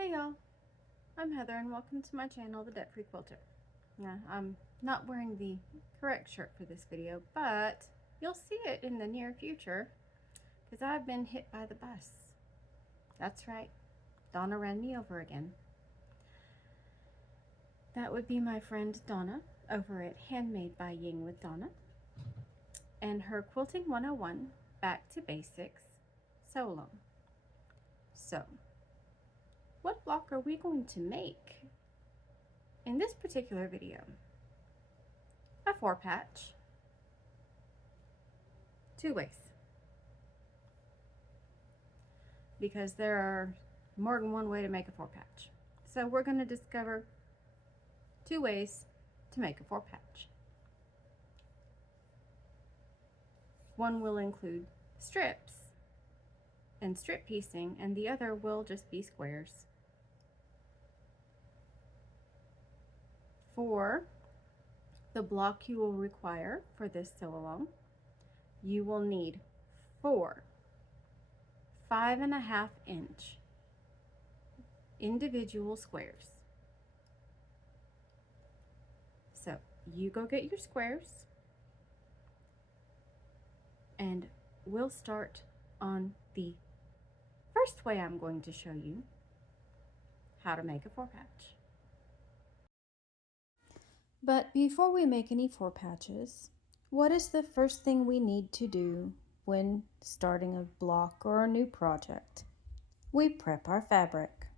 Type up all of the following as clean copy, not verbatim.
Hey y'all, I'm Heather and welcome to my channel, The Debt Free Quilter. Yeah, I'm not wearing the correct shirt for this video, but you'll see it in the near future because I've been hit by the bus. That's right, Donna ran me over again. That would be my friend Donna over at Handmade by Ying with Donna and her Quilting 101 Back to Basics sew along. So, what block are we going to make in this particular video? A 4-patch, 2 ways, because there are more than one way to make a 4-patch. So we're going to discover 2 ways to make a 4-patch. One will include strips and strip piecing, and the other will just be squares. For the block you will require for this sew along, you will need 4 5.5-inch individual squares. So you go get your squares and we'll start on the first way I'm going to show you how to make a 4-patch. But before we make any 4-patches, what is the first thing we need to do when starting a block or a new project? We prep our fabric.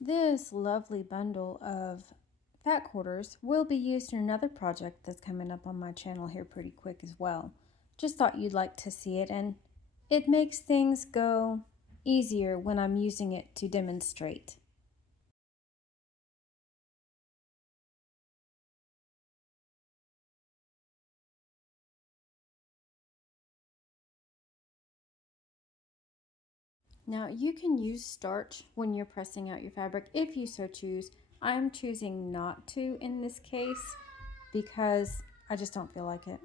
This lovely bundle of fat quarters will be used in another project that's coming up on my channel here pretty quick as well. Just thought you'd like to see it, and it makes things go easier when I'm using it to demonstrate. Now you can use starch when you're pressing out your fabric if you so choose. I'm choosing not to in this case because I just don't feel like it.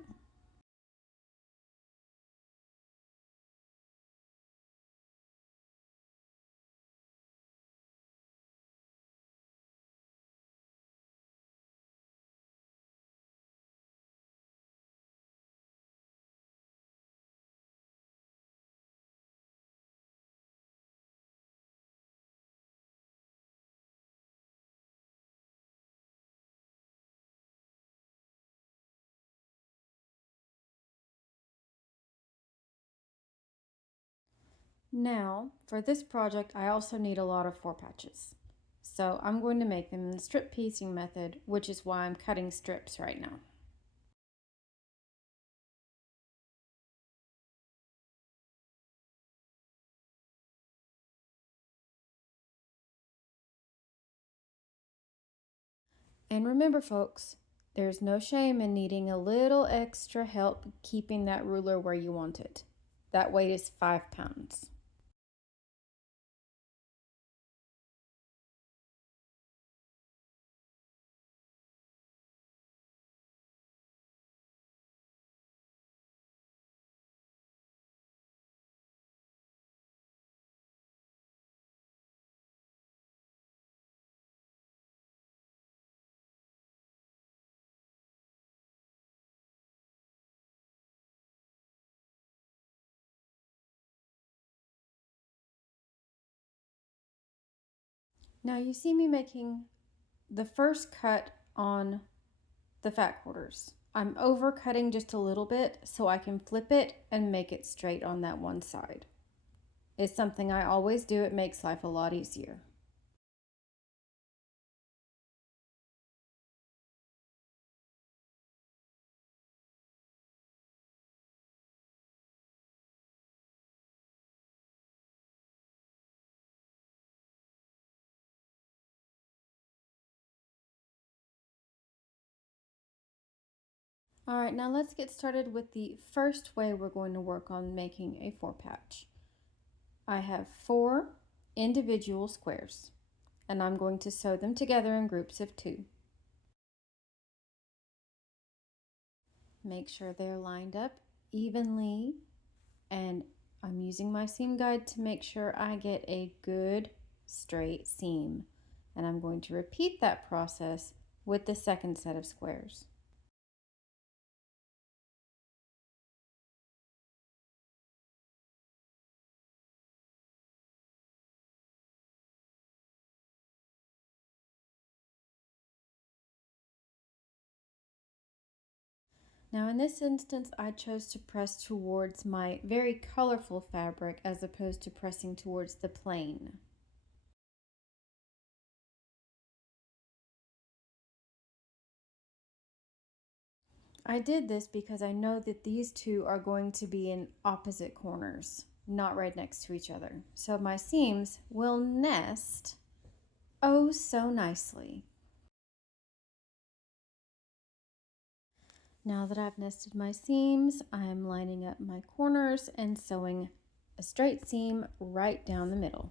Now, for this project, I also need a lot of 4-patches. So I'm going to make them in the strip piecing method, which is why I'm cutting strips right now. And remember folks, there's no shame in needing a little extra help keeping that ruler where you want it. That weight is 5 pounds. Now you see me making the first cut on the fat quarters. I'm overcutting just a little bit so I can flip it and make it straight on that one side. It's something I always do. It makes life a lot easier. All right, now let's get started with the first way we're going to work on making a 4-patch. I have 4 individual squares, and I'm going to sew them together in groups of 2. Make sure they're lined up evenly, and I'm using my seam guide to make sure I get a good straight seam. And I'm going to repeat that process with the second set of squares. Now in this instance, I chose to press towards my very colorful fabric as opposed to pressing towards the plain. I did this because I know that these two are going to be in opposite corners, not right next to each other. So my seams will nest oh so nicely. Now that I've nested my seams, I'm lining up my corners and sewing a straight seam right down the middle.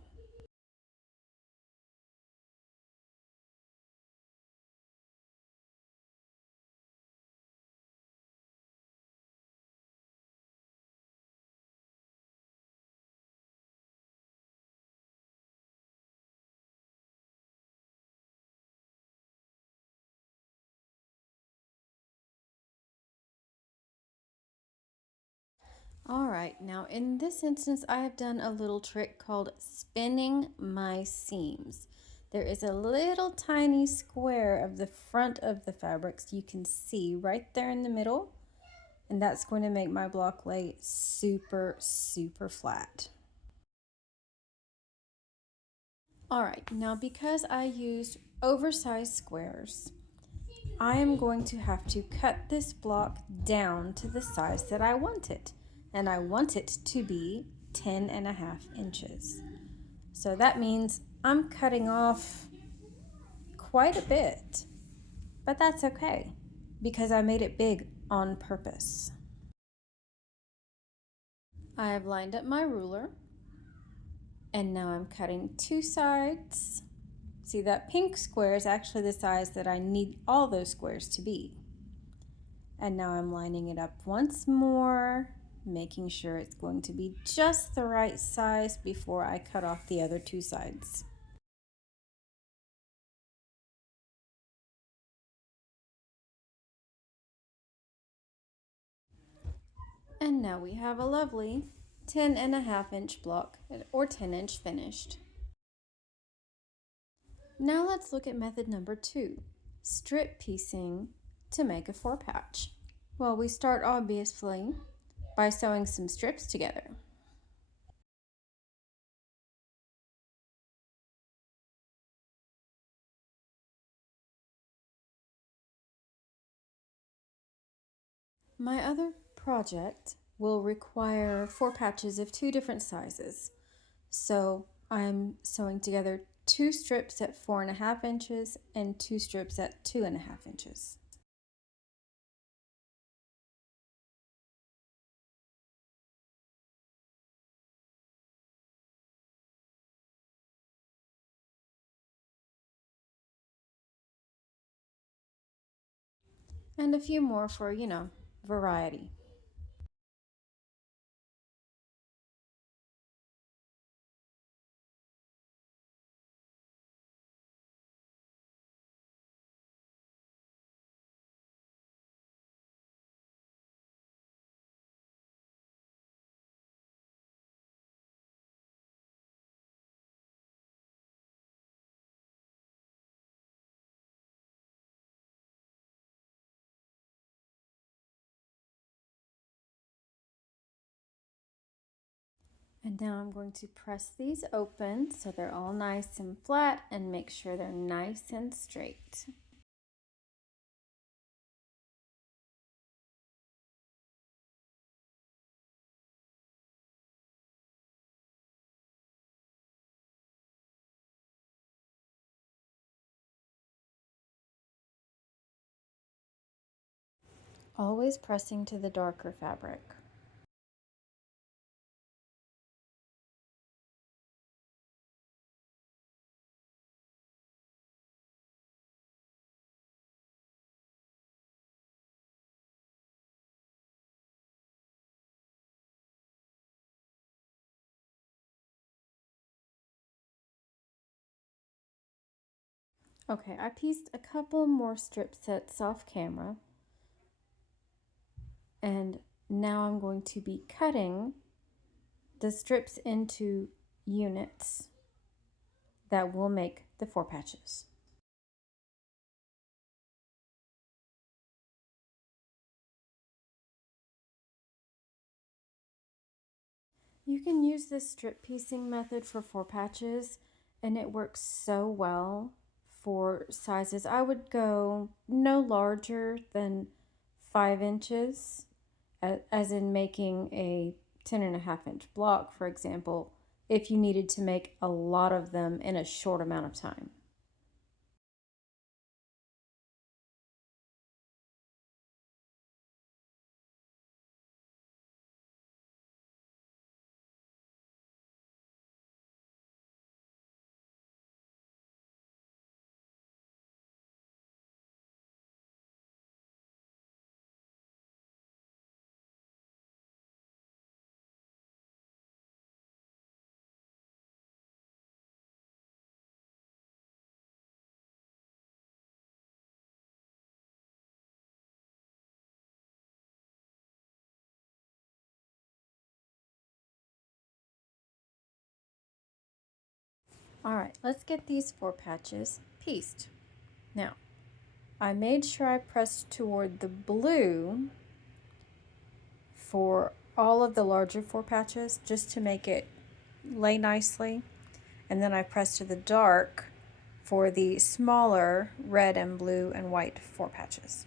All right, now in this instance, I have done a little trick called spinning my seams. There is a little tiny square of the front of the fabrics you can see right there in the middle, and that's going to make my block lay super, super flat. All right, now because I used oversized squares, I am going to have to cut this block down to the size that I want it. And I want it to be 10.5 inches. So that means I'm cutting off quite a bit, but that's okay because I made it big on purpose. I have lined up my ruler and now I'm cutting two sides. See, that pink square is actually the size that I need all those squares to be. And now I'm lining it up once more, making sure it's going to be just the right size before I cut off the other two sides. And now we have a lovely 10.5 inch block or 10-inch finished. Now let's look at method number 2, strip piecing to make a 4-patch. Well, we start obviously by sewing some strips together. My other project will require 4 patches of 2 different sizes. So I'm sewing together 2 strips at 4.5 inches and 2 strips at 2.5 inches. And a few more for, variety. And now I'm going to press these open so they're all nice and flat and make sure they're nice and straight. Always pressing to the darker fabric. Okay, I pieced a couple more strip sets off camera, and now I'm going to be cutting the strips into units that will make the 4 patches. You can use this strip piecing method for 4 patches, and it works so well for sizes. I would go no larger than 5 inches, as in making a 10.5 inch block, for example, if you needed to make a lot of them in a short amount of time. All right, let's get these 4 patches pieced. Now, I made sure I pressed toward the blue for all of the larger 4 patches just to make it lay nicely. And then I pressed to the dark for the smaller red and blue and white 4 patches.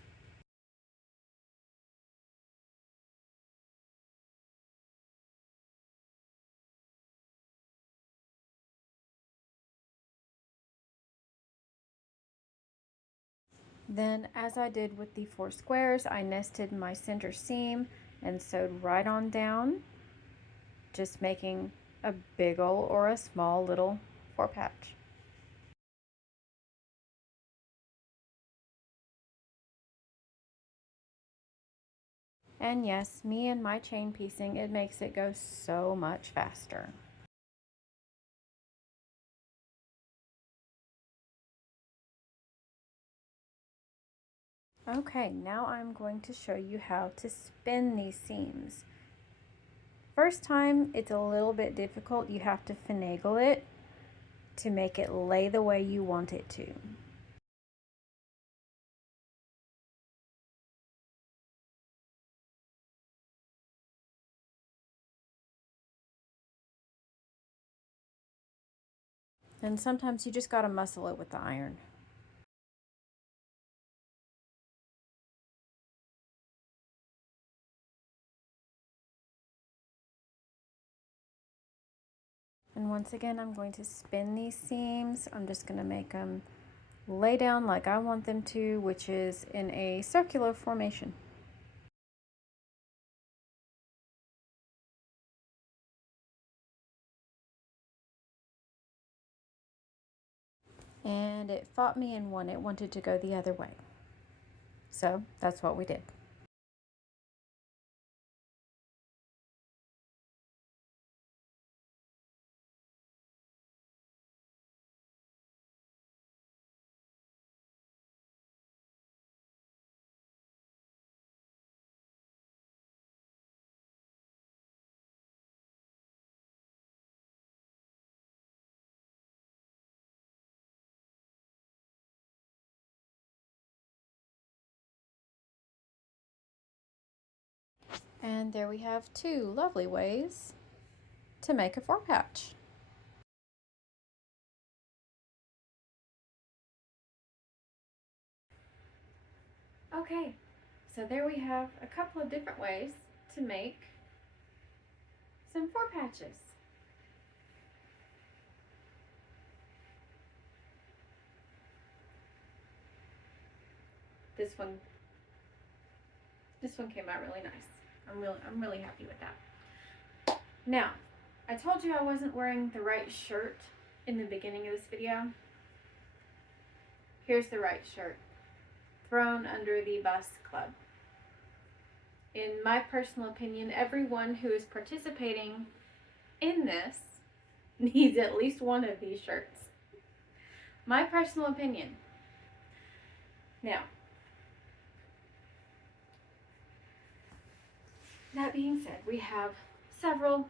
Then, as I did with the 4 squares, I nested my center seam and sewed right on down, just making a big ol' or a small little 4 patch. And yes, me and my chain piecing, it makes it go so much faster. Okay, now I'm going to show you how to spin these seams. First time, it's a little bit difficult. You have to finagle it to make it lay the way you want it to. And sometimes you just gotta muscle it with the iron. And once again, I'm going to spin these seams. I'm just gonna make them lay down like I want them to, which is in a circular formation. And it fought me and won. It wanted to go the other way. So that's what we did. And there we have 2 lovely ways to make a 4 patch. Okay, so there we have a couple of different ways to make some 4 patches. This one came out really nice. I'm really happy with that. Now, I told you I wasn't wearing the right shirt in the beginning of this video. Here's the right shirt, thrown under the bus club. In my personal opinion, everyone who is participating in this needs at least one of these shirts. My personal opinion. Now, that being said, we have several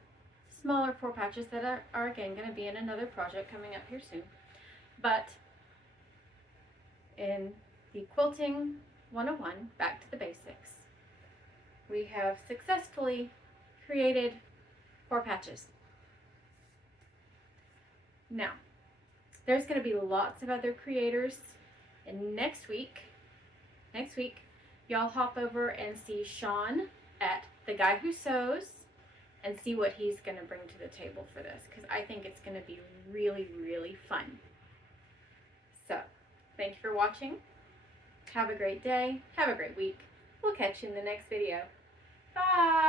smaller 4 patches that are again going to be in another project coming up here soon. But in the Quilting 101, Back to the Basics, we have successfully created 4 patches. Now, there's going to be lots of other creators, and next week, y'all hop over and see Sean at The Guy Who Sews and see what he's going to bring to the table for this, because I think it's going to be really, really fun. So, thank you for watching. Have a great day. Have a great week. We'll catch you in the next video. Bye!